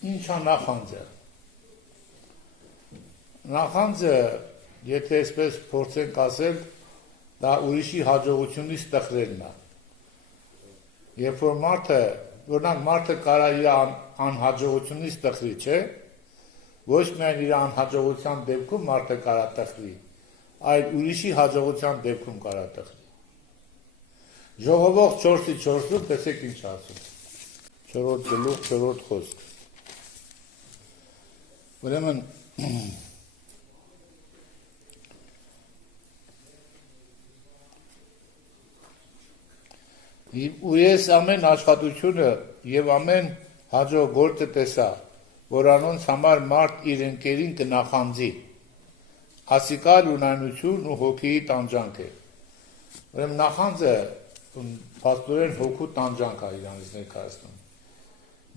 Ինչ է նախանձը։ Նախանձը, եթե այսպես փորձենք ասել, դա ուրիշի հաջողությունից տխրելն է։ Երբ որ մարդը կարա իր անհաջողությունից տխրի, չէ, ոչ միայն իր անհաջողության դեպքում մարդը կարա տխրի, այլ ուրիշի հաջողության դեպքում կարա տխրի։ Ժողովող 4:4 տեսեք ինչ ասում։ 4-րդ գլուխ 4-րդ խոսք։ Ուրեմն ու ես ամեն աշխատությունը եւ ամեն հաջող գործը տեսա, որ անոնց համար մարդ իր ընկերին կնախանձի, ասիկալ ունայնություն ու հոգիի տանջանք է։ Ուրեմն նախանձը փաստորեն հոգու տանջանք է իրանից ներկայացնում։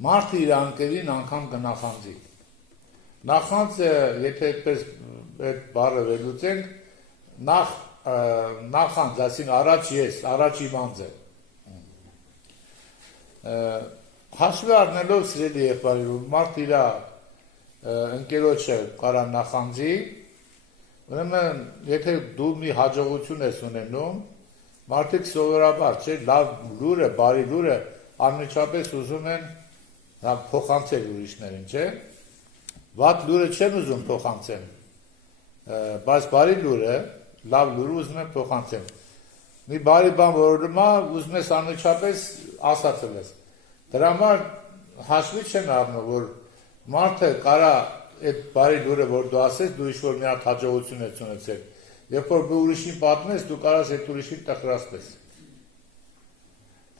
Մարդը իր ընկերին անգամ կնախանձի։ Նախանձը, եթե այդպես այդ բառը վերլուծենք, նախանձ, այսինքն առաջ ես, առաջ իմ անձը։ Հաշվի առնելով սիրելի եղբայրներ, մարդ իր ընկերոջը կարա նախանձի, ուրեմն եթե դու մի հաջողություն ես ունենում, մարդիկ սովորաբար, չէ, լավ լուրը, բարի լուրը անմիջապես ուզում են փոխանցել ուրիշներին, չէ, վատ լուրը չեն ուզում փոխանցեն, բայց բարի լուրը, լավ լուրը ուզում են փոխանցեն։ Մի բարի բան որոնում է, ուզում ես անմիջապես ասացել ես։ Դրա համար հաշվի չեն առնում, որ մարդը կարա այդ բարի լուրը, որ դու ասես, դու ինչ-որ մի հատ հաջողություն ես ունեցել։ Երբ որ դու ուրիշին պատմես, դու կարաս այդ ուրիշին տխրացնես։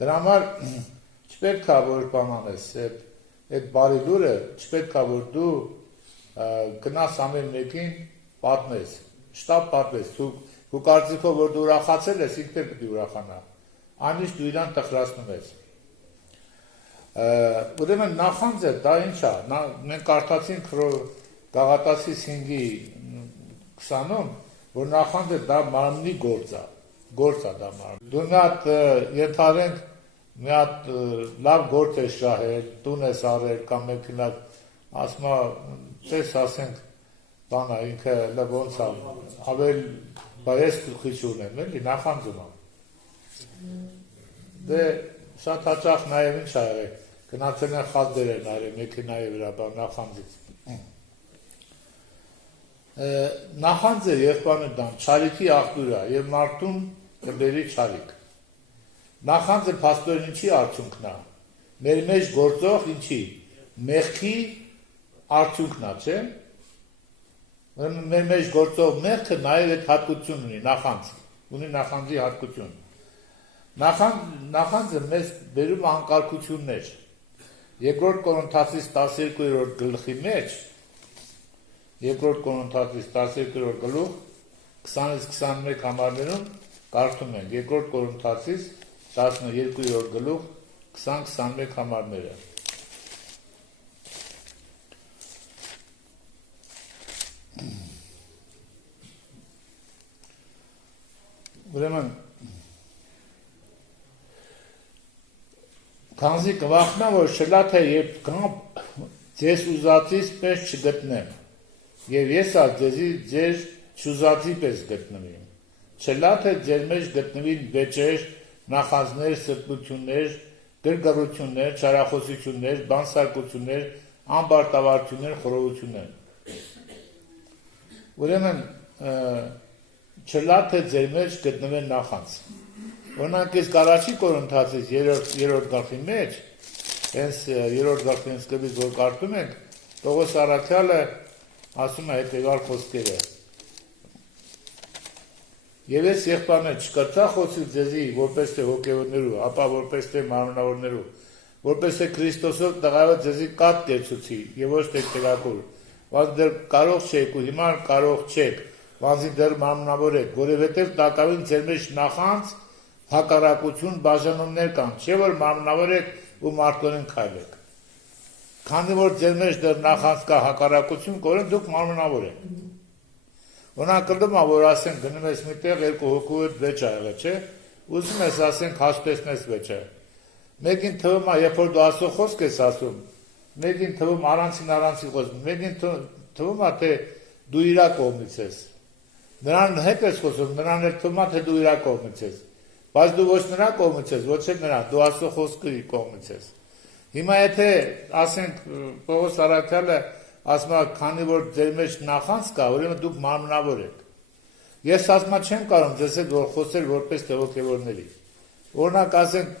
Դրա համար չպետք է որ բանանես, այդ բարի լուրը չպետք է որ դու գնաս ամեն մեկին պատմես, շտապ պատմես, դու կարծիքով որ դու ուրախացել ես, ինքն էլ պիտի ուրախանա, այնինչ դու իրան տխրացնում ես։ Ուրեմն նախանձը դա ինչ է, մենք կարդացինք Գաղատացի 5-ի 20-ում, որ նախանձը դա մարմնի գործ է դա մարմնի։ Դու մի հատ ենթադրենք մի հատ լավ գործ ես շահել, տուն ես արել կամ մեքենա, ասում է, տես ասենք, բանա ինքը ոնց է, ավել բայց գլխի չունեմ, էլի նախանձում է։ Դե շատ հաճախ նաև ինչ ա եղել, գնացել են խազդեր են արել մեքենայի վրա, բան նախանձից։ Նախանձը եղբայրն չարիքի աղբյուր է եւ մարդուն կբերի չարիք։ Նախանձը փաստորեն ինչի արդյունքն է։ Մեր մեջ գործող ինչի մեղքի արդյունքն է, չէ՞։ Մեր մեջ գործող մեղքը նաեւ այդ հատկություն ունի, նախանձ, ունի նախանձի հատկություն։ Նախանձը մեզ բերում անկարգություններ։ Երկրորդ Կորինթացիս 12-րդ գլխի մեջ Երկրորդ Կորինթացիս 12-րդ գլուխ 20-21 համարներում կարդում ենք Երկրորդ Կորինթացիս 12-րդ գլուխ 20-21 համարները։ Ուրեմն քանզի կվախնա որ շլա թե երբ կամ ձեզ ուզածից պես չգտնեմ եւ ես ալ ձեզի ձեր չուզածի պես գտնվի չլա թե ձեր մեջ գտնվին վեճեր, նախանձներ, սրբություններ, գրգռություններ, չարախոսություններ, բանսարկություններ, անբարտավարություններ, խորովություններ։ Ուրեմն չլա թե ձեր մեջ գտնվեն նախանձ։ Օրինակ ես առաջի Կորինթացիս 3-րդ գլխի մեջ, հենց 3-րդ գլխի սկզբից որ կարդում ենք, Պողոս առաքյալը ասում է հետևյալ խոսքերը. Եվ ես եղբայրներ չկրծա խոսիլ ձեզի որպես թե հոգևորներու, ապա որպես թե մարմնավորներու, որպես թե Քրիստոսով տղայով ձեզի կատ կեցուցի եւ ոչ թե տեղակուր, բայց դեռ կարող չեք ու հիմա կարող չեք, բանզի դեռ մարմնավոր եք, որովհետեւ տակավին ձեր մեջ նախանձ հակառակություն բաժանումներ կան, չէ որ մարմնավոր եք ու մարդկորեն քայլեք։ Քանի որ ձեր մեջ դեռ նախանձ կա հակառակություն, կորեն դուք մարմնավոր եք։ Օրինակ կլում է, որ ասենք գնում ես միտեղ երկու հոգու հետ վեճ ա եղել, չէ։ Ուզում ես ասենք հաշտեցնես վեճը։ Մեկին թվում է, երբ որ դու Աստծո խոսք ես ասում, մեկին թվում առանցին խոսում, մեկին թվում է թե դու իրա կողմից ես։ Նրան հետ ես խոսում, նրան էլ թվում է թե դու իրա կողմից ես։ Բայց դու ոչ նրա կողմից ես, ոչ էլ նրա, դու Աստծո խոսքի կողմից ես։ Հիմա եթե ասենք Պողոս առաքյալը ասում է, քանի որ ձեր մեջ նախանց կա, ուրեմն դուք մարմնավոր եք։ Ես ասում չեմ կարող ձեզ հետ խոսել որպես թե հոգևորների։ Օրինակ ասենք,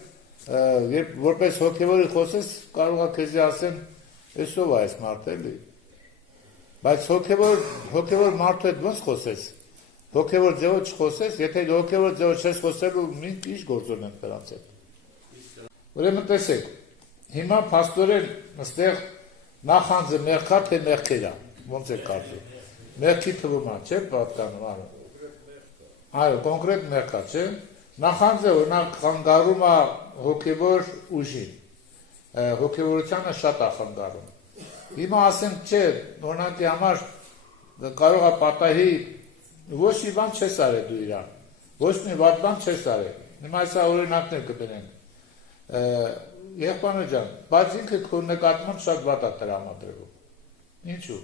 երբ որպես հոգևորի խոսես, կարող է քեզի ասեն, «Էս ով է այս մարդը էլի»։ Բայց հոգևոր մարդու հետ ոնց խոսես։ Հոգևոր ձևով չխոսես, եթե հոգևոր ձևով չես խոսելու, ինչ գործ ունենք դրանց հետ։ Ուրեմն տեսեք, հիմա փաստորեն այստեղ նախանձը մեղքա թե մեղքերա, ոնց է կարծում։ Մեղքի թվում է, չէ՞, պատկանում արը։ Այո, կոնկրետ մեղքա, չէ՞։ Նախանձը օրինակ խանգարում է հոգևոր ուժին, հոգևորությանը շատ է խանգարում։ Հիմա ասենք, չէ, օրինակի համար կարող է պատահի ոչ մի բան չես արել դու իրան, ոչ մի վատ բան չես արել։ Հիմա այսա օրինակներ կդնենք։ Եղբայր ջան, բայց ինքը քո նկատմամբ շատ վատ է տրամադրվում։ Ինչու՞։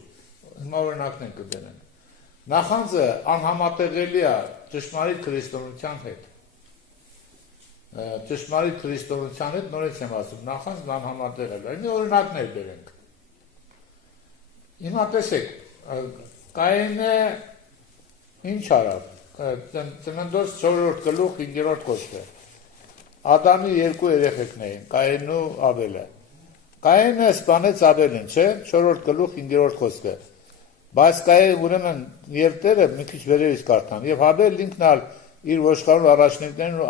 Հիմա օրինակներ կդնենք։ Նախանձը անհամատեղելի է ճշմարիտ քրիստոնեության հետ։ Ճշմարիտ քրիստոնեության հետ նորից եմ ասում, նախանձն անհամատեղել է։ Մի օրինակներ բերենք։ Հիմա տեսեք, Կայենը ինչ արավ։ Ծննդոց 4-րդ գլուխ 5-րդ խոսքը։ Ադամի երկու երեխեքն էին, Կայենն ու Աբելը։ Կայենը սպանեց Աբելին, չէ՞, 4-րդ գլուխ 5-րդ խոսքը։ Բայց Կայեն ուրեմն երտերը մի քիչ վերևից կարդամ, եւ Աբելն ինքն ալ իր ոչխարու առաջնիկներին ու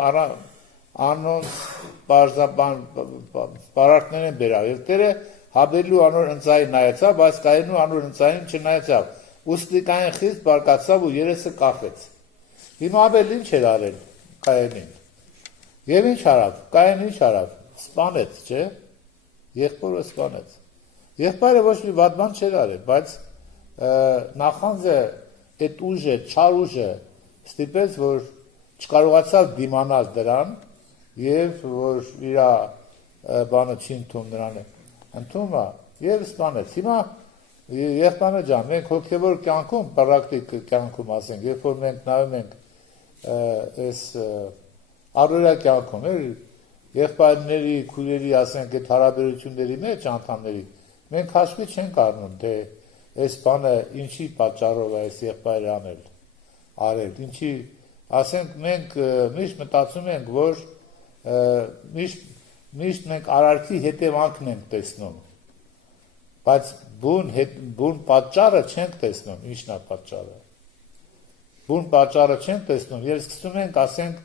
անոնց պարարտներին բերավ։ Երտերը Հաբելու անոր ընծային նայեցավ, բայց Կայենու անոր ընծային չնայեցավ։ Ուստի Կայեն խիստ բարկացավ ու երեսը կախեց։ Հիմա Աբելն ինչ էր արել Կայենին։ Եվ ինչ արավ։ Կայենը ինչ արավ։ Սպանեց, չէ՞։ Եղբորը սպանեց։ Եղբայրը ոչ մի վատ բան չէր արել, բայց նախանձը այդ ուժը, չար ուժը ստիպեց, որ չկարողացավ դիմանալ դրան եւ որ իր բանը չի ընդունում նրան ընդունում է եւ սպանեց։ Հիմա եղբայր ջան, մենք հոգեվոր կյանքում, պրակտիկ կյանքում ասենք, երբ որ մենք նայում ենք այս առօրյա կյանքում, եղբայրների, քույրերի, ասենք, այդ հարաբերությունների մեջ անդամների, մենք հաշվի չենք առնում, թե այս բանը ինչի պատճառով է այս եղբայրը արել, ինչի, ասենք, մենք միշտ մտածում ենք, որ միշտ մենք արարքի հետևանքն ենք տեսնում, բայց բուն պատճառը չենք տեսնում, ինչն է պատճառը։ Բուն պատճառը չենք տեսնում, երբ սկսում ենք, ասենք,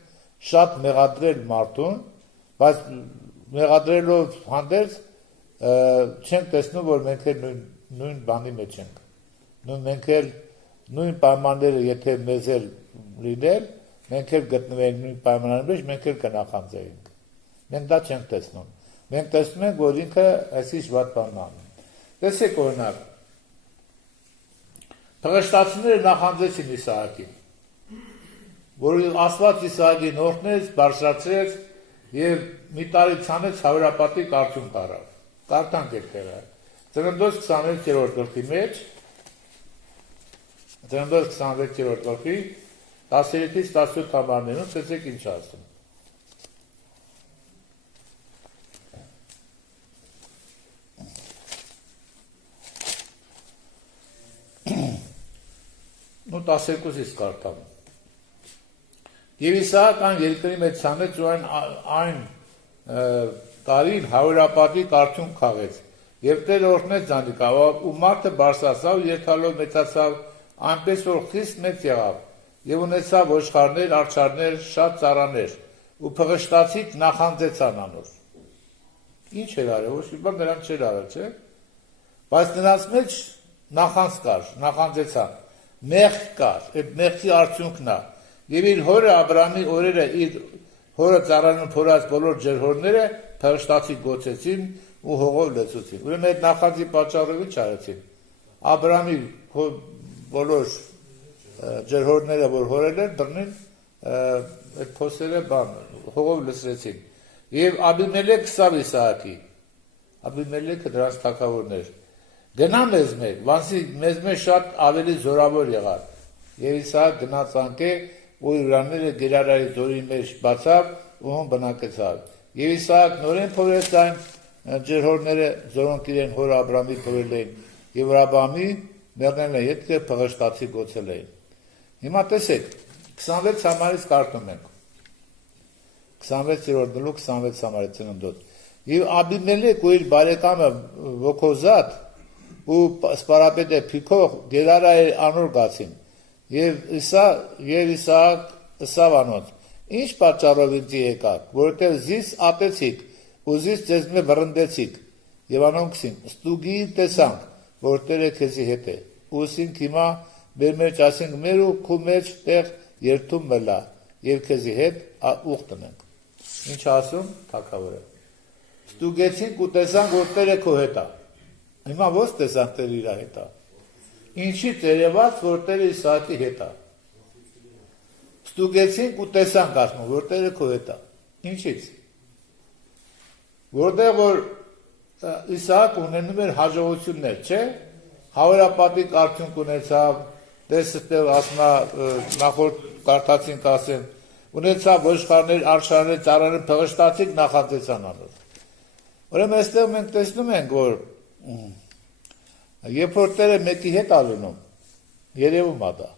շատ մեղադրել մարդուն, բայց մեղադրելով հանդերձ չենք տեսնում, որ մենք էլ նույն բանի մեջ ենք։ Մենք էլ նույն պայմանները, եթե մեզ էլ լինել, մենք էլ գտնվենք նույն պայմանների մեջ, մենք էլ կնախանձեինք։ Մենք դա չենք տեսնում։ Մենք տեսնում ենք, որ ինքը այսինչ վատ բան անում։ Տեսեք օրինակ, փղշտացիները նախանձեցին Իսահակին, որ Աստված Իսահակին օրհնեց, բարձրացրեց եւ մի տարի ցանեց հարյուրապատիկ արդյունք առավ։ Կարդանք երկերը։ Ծննդոց 26-րդ գլխի մեջ, Ծննդոց 26-րդ գլխի 13-ից 18 համարներում տեսեք ինչ ասում։ Նու 12-ից կարդամ։ Եվ Իսահակ այն երկրի մեջ ցանեց ու այն տարին հարյուրապատիկ արդյունք քաղեց։ Եվ Տերը օրհնեց զանիկա, ու մարդը բարձրացավ, երթալով մեծացավ, այնպես որ խիստ մեծ եղավ, եւ ունեցավ ոչխարներ, արջարներ, շատ ծառաներ, ու փղշտացիկ նախանձեցան անոր։ Ինչ էր արել, ոչ մի բան նրան չէր արել, չէ՞։ Բայց նրանց մեջ նախանձ կար, նախանձեցան, մեղք կար, այդ մեղքի արդյունքն է։ Եվ իր հորը Աբրահամի օրերը իր հորը ծառայում փորած բոլոր ջրհորները փղշտացիկ գոցեցին ու հողով լցուցին։ Ուրեմն այդ նախանձի պատճառով ինչ արեցին։ Աբրահամի բոլոր ջրհորները, որ հորել են, բռնին այդ փոսերը հողով լցրեցին։ Եվ Աբիմելեք սկսավ Իսահակի։ Աբիմելեքը դրանց թագավորներ։ Գնա մեզ մեկ, վանսի մեզ մեջ շատ ավելի զորավոր եղավ։ Եվ Իսահակ գնաց անկե, ու Իրանները Գերարայի ձորի մեջ բացավ ու հոն բնակեցավ։ Եվ Իսահակ նորեն փորեց այն ջրհորները, որոնք իրեն հոր Աբրամի փորել էին, եւ Աբրամի մեռնել են ետքը փղշտացի գոցել էին։ Հիմա տեսեք, 26 համարից կարդում ենք։ 26-րդ գլուխ 26 համարի ծննդոց։ Եվ Աբիմելեք ու իր բարեկամը Վոքոզատ ու սպարապետը Փիքող Գերարայի անոր գացին։ Եվ Իսահակ ըսավ անոնց. Ինչ պատճառով ինձ եկաք, որովհետև զիս ատեցիք ու զիս ձեզ մե վռնդեցիք։ Եվ անոնքսին ստուգի տեսանք, որ Տերը քեզի հետ է։ Ուսինք հիմա մեր մեջ ասենք մեր ու քու մեջ տեղ երթում մլա եւ քեզի հետ ուխ տնենք։ Ինչ ասում թագավորը։ Ստուգեցինք ու տեսանք, որ Տերը քո հետ է։ Հիմա ո՞ց տեսանք Տերը իր հետ է։ Ինչի՞ց երևաց, որ Տերը Իսահակի հետ է։ Ստուգեցինք ու տեսանք ասում, որ Տերը քո հետ է։ Ինչի՞ց։ Որտեղ որ Իսահակ ունենում էր հաջողություններ, չէ՞։ Հավերապատիկ արդյունք ունեցավ, տեսստեղ ասմա նախորդ կարդացինք ասեն, ունեցավ ոչխարներ, արշարներ, ծառաներ, փղշտացիկ նախատեսան անոր։ Ուրեմն այստեղ մենք տեսնում ենք, որ երբ որ Տերը մեկի հետ ալնում, երևում է դա։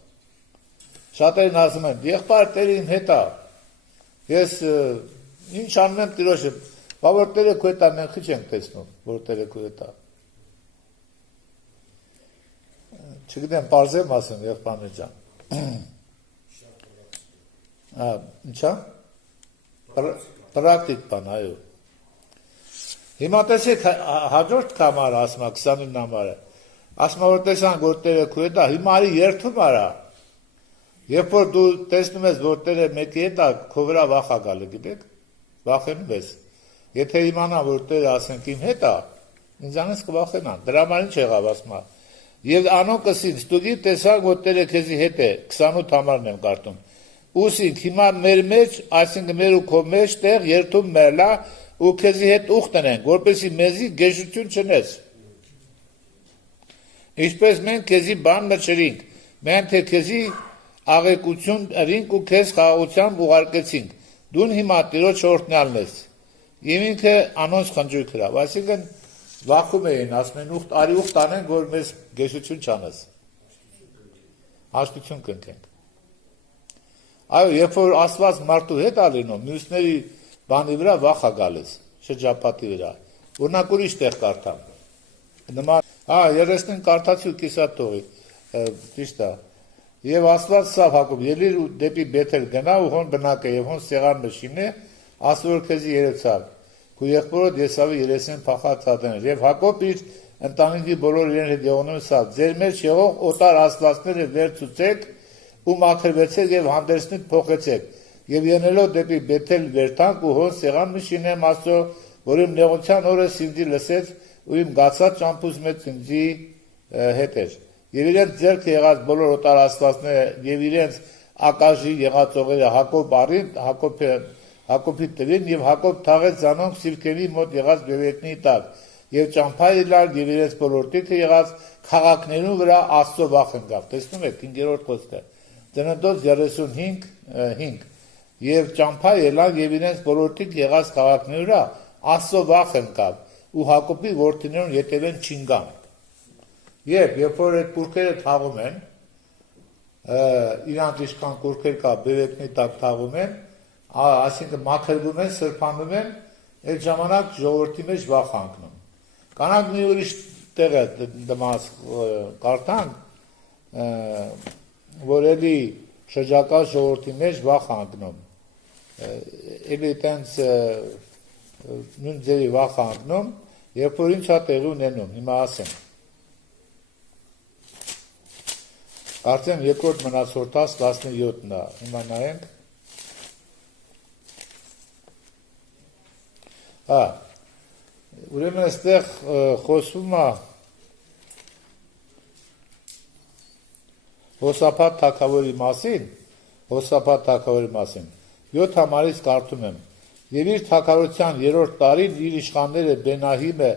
Շատերին ասում են, եղբայր Տերը իմ հետ է։ Ես ինչ անում եմ Տիրոջը, բա որ Տերը քո հետ է, մենք քիչ ենք տեսնում, որ Տերը քո հետ է։ Չգիտեմ, պարզեմ ասեմ, եղբայրներ ջան։ Ինչա՞։ Պրակտիկ բան, այո։ Հիմա տեսեք հաջորդ կամարը, ասում է 29 համարը, ասում է, որ տեսանք, որ Տերը քո հետ է, հիմա արի երթում արա։ Երբ որ դու տեսնում ես, որ Տերը մեկի հետ է, քո վրա վախ է գալու, գիտեք, վախենում ես։ Եթե իմանա, որ Տերը ասենք իմ հետ է, ինձանից կվախենան, դրա համար ինչ եղավ, ասում է։ Եվ անոնք ասին, ստուգի տեսանք, որ Տերը քեզի հետ է, 28 համարն եմ կարդում։ Ուսինք հիմա մեր մեջ, այսինքն մեր ու քո մեջ տեղ երթում մելա ու քեզի հետ ուխ տնենք, որպեսզի մեզի գեշություն չնես։ Ինչպես մենք քեզի բան մրջրինք, մենք թե քեզի աղեկություն ըրինք ու քեզ խաղաղությամբ ուղարկեցինք, դուն հիմա Տիրոջ օրհնյալն ես։ Եվ ինքը անոնց խնջույք հրավ, այսինքն վախում էին, ասում են ուխտ, արի ուխտ անենք, որ մեզ գեշություն չանես։ Հաշտություն կնքենք։ Այո, երբ որ Աստված մարդու հետ ալինում, մյուսների բանի վրա վախ է գալիս, շրջապատի վրա։ Օրինակ ուրիշ տեղ կարդամ։ Նման, 30 կարդացի ու կիսատ թողի, ճիշտ է։ Եվ Աստված սավ Հակոբ, ելիր ու դեպի Բեթել գնա ու հոն բնակը եւ հոն սեղան մշինե, ասում որ քեզի երեցավ։ Քու եղբորդ Եսավի 30 փախած ադներ։ Եվ Հակոբ իր ընտանիքի բոլոր իրեն հետ եղողները սա ձեր մեջ եղող օտար աստվածները վերցուցեք ու մաքրվեցեք եւ հանդերձնիդ փոխեցեք եւ ելնելով դեպի Բեթել վերթանք ու հոն սեղան մշինեմ Աստծո, որ իմ նեղության օրը սինձի լսեց ու իմ գացած ճամփուս մեջ սինձի հետ էր եւ իրենց ձեռքը եղած բոլոր օտար աստվածները եւ իրենց ակաժի եղածողերը Հակոբ արին Հակոբի տվին եւ Հակոբ թաղեց զանոնք Սիվքենի մոտ եղած բևետնի տակ եւ ճամփա իլար եւ իրենց բոլորտիքը եղած քաղաքներուն վրա Աստծո վախ ընկավ։ Տեսնում եք 5-րդ խոսքը։ Ծննդոց 35 եւ ճամփա ելան եւ իրենց բոլորտիք եղած քաղաքներուն վրա Աստծո վախ ընկավ ու Հակոբի որդիներուն ետևեն չինգան։ Երբ որ այդ կուրքերը թաղում են, իրանց իշքան կուրքեր կա բևետնի տակ թաղում են, այսինքն մաքրվում են, սրբանում են, այդ ժամանակ ժողովրդի մեջ վախ ընկնում։ Կանանք մի ուրիշ տեղ է դմաս կարդանք, որ էլի շրջակա ժողովրդի մեջ վախ ընկնում։ Էլի տենց նույն ձևի վախ ընկնում, երբ որ ինչ է տեղի ունենում, հիմա ասեմ։ Կարծեմ երկրորդ մնացորդաց 17-ն է, հիմա նայենք։ Ուրեմն այստեղ խոսվում է Հոսափատ թագավորի մասին, 7 համարից կարդում եմ։ Եվ իր թագավորության 3-րդ տարին իր իշխանները Բենահիմը,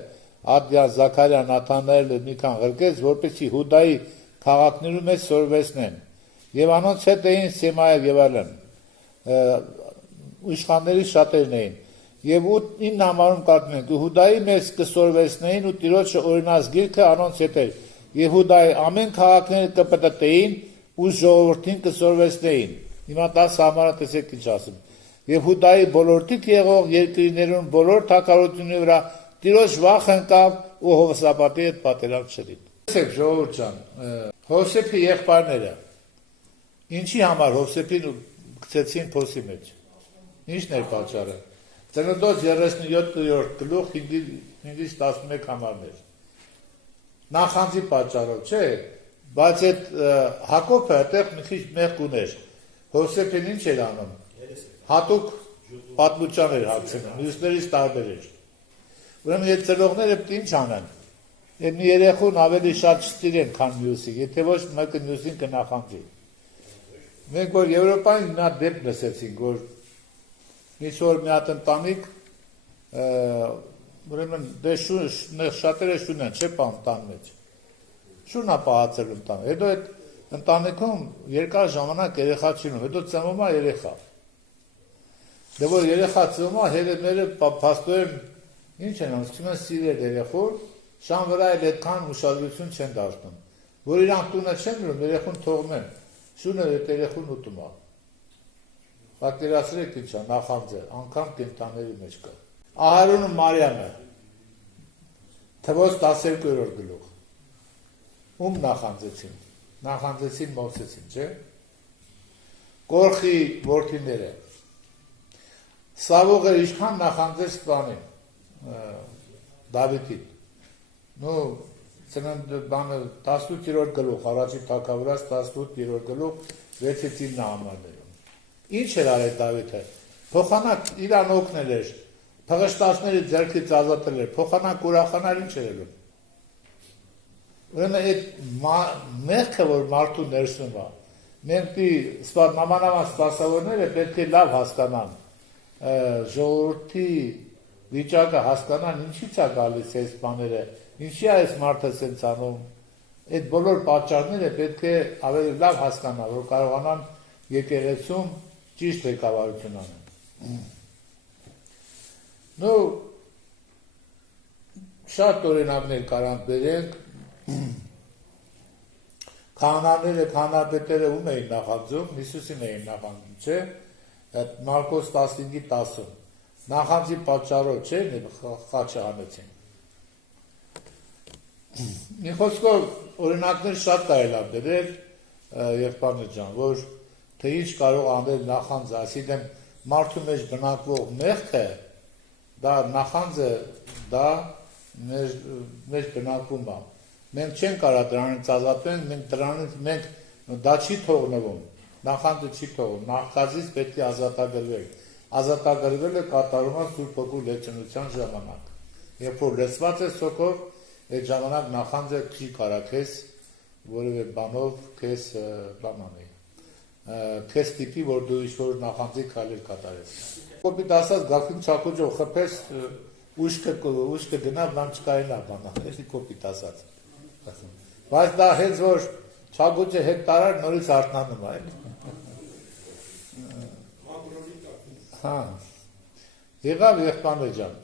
Ադյա, Զաքարյան, Նաթանայելը մի քան ղրկեց, որպեսզի Հուդայի քաղաքներում մեզ սորվեցնեն։ Եվ անոնց հետ էին Սեմայել եւ այլն։ Իշխանների շատերն էին։ Եվ 9 համարում կարդում ենք, Հուդայի մեզ կսորվեցնեին ու Տիրոջը օրինած գիրքը անոնց հետ էր։ Եվ Հուդայի ամեն քաղաքները կպտտեին ու ժողովրդին կսորվեցնեին։ Հիմա 10 համարը տեսեք ինչ ասում։ Եվ Հուդայի բոլորտիկ եղող երկրներուն բոլոր թագավորությունների վրա Տիրոջ վախ ընկավ ու Հովսապատի հետ պատերազմ չլին։ Տեսեք ժողովուրդ ջան, Հովսեփի եղբայրները ինչի համար Հովսեփին գցեցին փոսի մեջ։ Ինչն էր պատճառը։ Ծննդոց 37-րդ գլուխ 5-ից 11 համարներ։ Նախանձի պատճառով, չէ՞, բայց այդ Հակոբը այդտեղ մի քիչ մեղք ուներ։ Հովսեփին ինչ էր անում։ Հատուկ պատմության էր հացնում, մյուսներից տարբեր էր։ Ուրեմն այդ ծնողները պետք է ինչ անեն։ Այդ մի երեխուն ավելի շատ չստիրեն, քան մյուսին, եթե ոչ մեկը մյուսին կնախանձի։ Մենք որ Եվրոպային նա դեպք լսեցինք, որ ինչ-որ մի հատ ընտանիք, ուրեմն դե շատերը շուն են, չէ՞ պահում տան մեջ։ Շունա պահացել ընտանիք։ Հետո այդ ընտանիքում երկար ժամանակ երեխա չի լինում, հետո ծնվում է երեխա։ Դե որ երեխա ծնվում է, հետները փաստորեն ինչ են անում, սկսում են սիրել երեխուն, շան վրա էլ այդքան ուշադրություն չեն դարձնում, որ իրանք տունը չեն գնում, երեխուն թողում են, շունը այդ երեխուն ուտում է։ Պատկերացրեք ինչ է, նախանձ է, անգամ կենդանների մեջ կա։ Ահարոնը Մարիամը, թվոց 12-րդ գլուխ, ում նախանձեցին, նախանձեցին Մովսեսին, չէ՞։ Կորխի որդիները, Սավողը ինչքան նախանձեց բանին, Դավիթին, նու ծնանդ բանը 18-րդ գլուխ, առաջի թագավորած 18-րդ գլուխ 6-9 համարներում։ Ինչ էր արել Դավիթը, փոխանակ իրան օգնել էր, փղշտացների ձեռքից ազատել էր, փոխանակ ուրախանալ ինչ էր ելում։ Ուրեմն այդ մեղքը, որ մարդու ներսում է, մենք նամանավան սպասավորները պետք է լավ հասկանան, ժողովրդի վիճակը հասկանան, ինչից է գալիս այս բաները, ինչի է այս մարդը սենց անում, այդ բոլոր պատճառները պետք է ավելի լավ հասկանան, որ կարողանան եկեղեցում ճիշտ ղեկավարություն անեն։ Նու շատ օրինակներ կարանք բերենք, քահանաները, քահանապետերը ում էին նախանձում, Հիսուսին էին նախանձում, չէ՞, Մարկոս 15:10 նախանձի պատճառով չէ, խաչը հանեցին։ Մի խոսքով օրինակներ շատ կարելի է բերել, եղբայրներ ջան, որ թե ինչ կարող անել նախանձը, այսինքն մարդու մեջ բնակվող մեղքը, դա նախանձը, դա մեր բնակվում է։ Մենք չենք կարող դրանից ազատվել, մենք դա չի թողնվում, նախանձը չի թողնում, նախանձից պետք է ազատագրվել։ Ազատագրվելը կատարում է Սուրբ Հոգու լեցնության ժամանակ։ Երբ որ լեցված ես Հոգով, այդ ժամանակ նախանձը չի կարող քեզ որևէ բանով քեզ բանանի։ Քեզ տիպի, որ դու ինչ-որ նախանձի քայլեր կատարես։ Կոպիտ ասած գախին չակուջով խփես ուշքը գնա բան չկարելի է բանալ, էլի կոպիտ ասած։ Բայց դա հենց որ չակուջը հետ տարար նորից արթնանում է, էլի։ Հա, եղավ եղբայրներ ջան,